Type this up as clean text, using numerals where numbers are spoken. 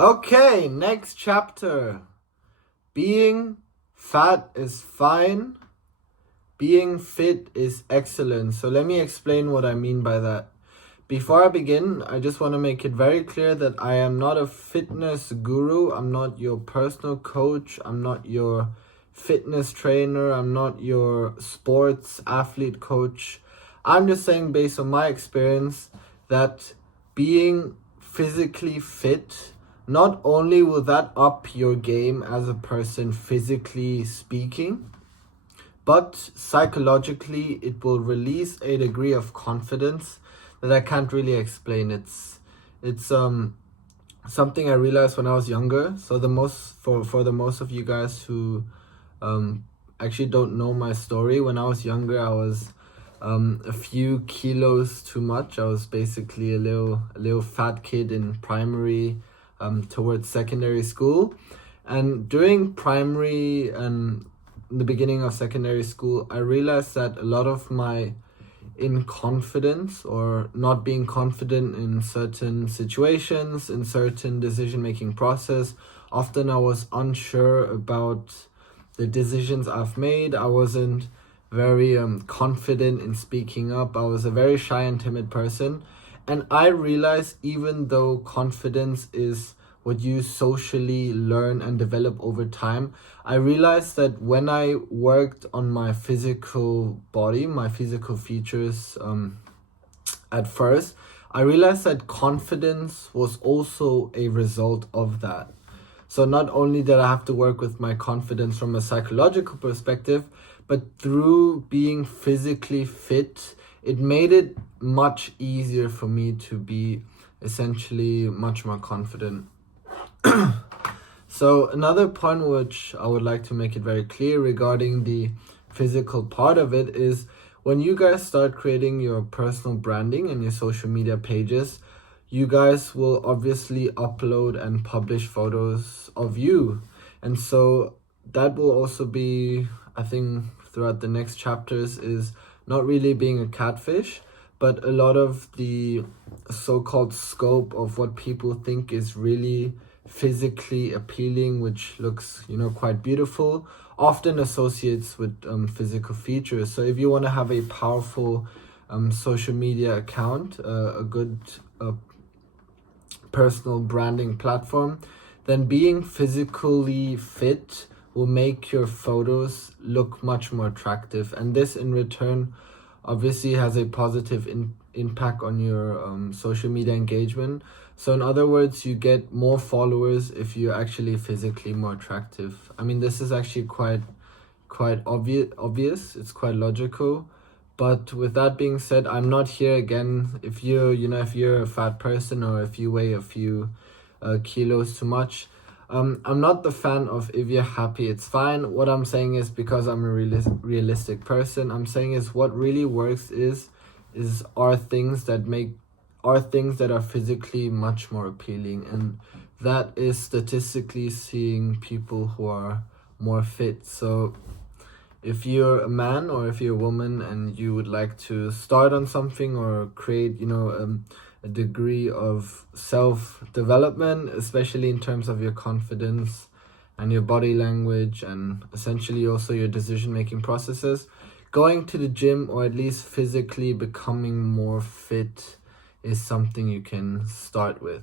Okay, next chapter. Being fat is fine. Being fit is excellent. So let me explain what I mean by that. Before I begin, I just want to make it very clear that I am not a fitness guru. I'm not your personal coach. I'm not your fitness trainer. I'm not your sports athlete coach. I'm just saying, based on my experience, that being physically fit, not only will that up your game as a person physically speaking, but psychologically it will release a degree of confidence that I can't really explain. It's something I realized when I was younger. So for the most of you guys who actually don't know my story, when I was younger I was a few kilos too much. I was basically a little fat kid in primary towards secondary school. And during primary and in the beginning of secondary school, I realized that a lot of my inconfidence or not being confident in certain situations, in certain decision-making process, often I was unsure about the decisions I've made. I wasn't very confident in speaking up. I was a very shy and timid person. And I realized even though confidence is what you socially learn and develop over time, I realized that when I worked on my physical body, my physical features at first, I realized that confidence was also a result of that. So not only did I have to work with my confidence from a psychological perspective, but through being physically fit, it made it much easier for me to be essentially much more confident. So another point which I would like to make it very clear regarding the physical part of it is when you guys start creating your personal branding and your social media pages, you guys will obviously upload and publish photos of you. And so that will also be, I think, throughout the next chapters, is not really being a catfish, but a lot of the so-called scope of what people think is really physically appealing, which looks, quite beautiful, often associates with physical features. So if you want to have a powerful social media account, a good personal branding platform, then being physically fit will make your photos look much more attractive. And this in return obviously has a positive impact on your social media engagement. So in other words, you get more followers if you're actually physically more attractive. I mean, this is actually quite obvious. It's quite logical. But with that being said, I'm not here again. If you're a fat person or if you weigh a few kilos too much, I'm not the fan of if you're happy, it's fine. What I'm saying is, because I'm a realistic person, I'm saying is what really works are things that are physically much more appealing, and that is statistically seeing people who are more fit. So if you're a man or if you're a woman and you would like to start on something or create, a degree of self-development, especially in terms of your confidence and your body language and essentially also your decision-making processes, going to the gym or at least physically becoming more fit is something you can start with.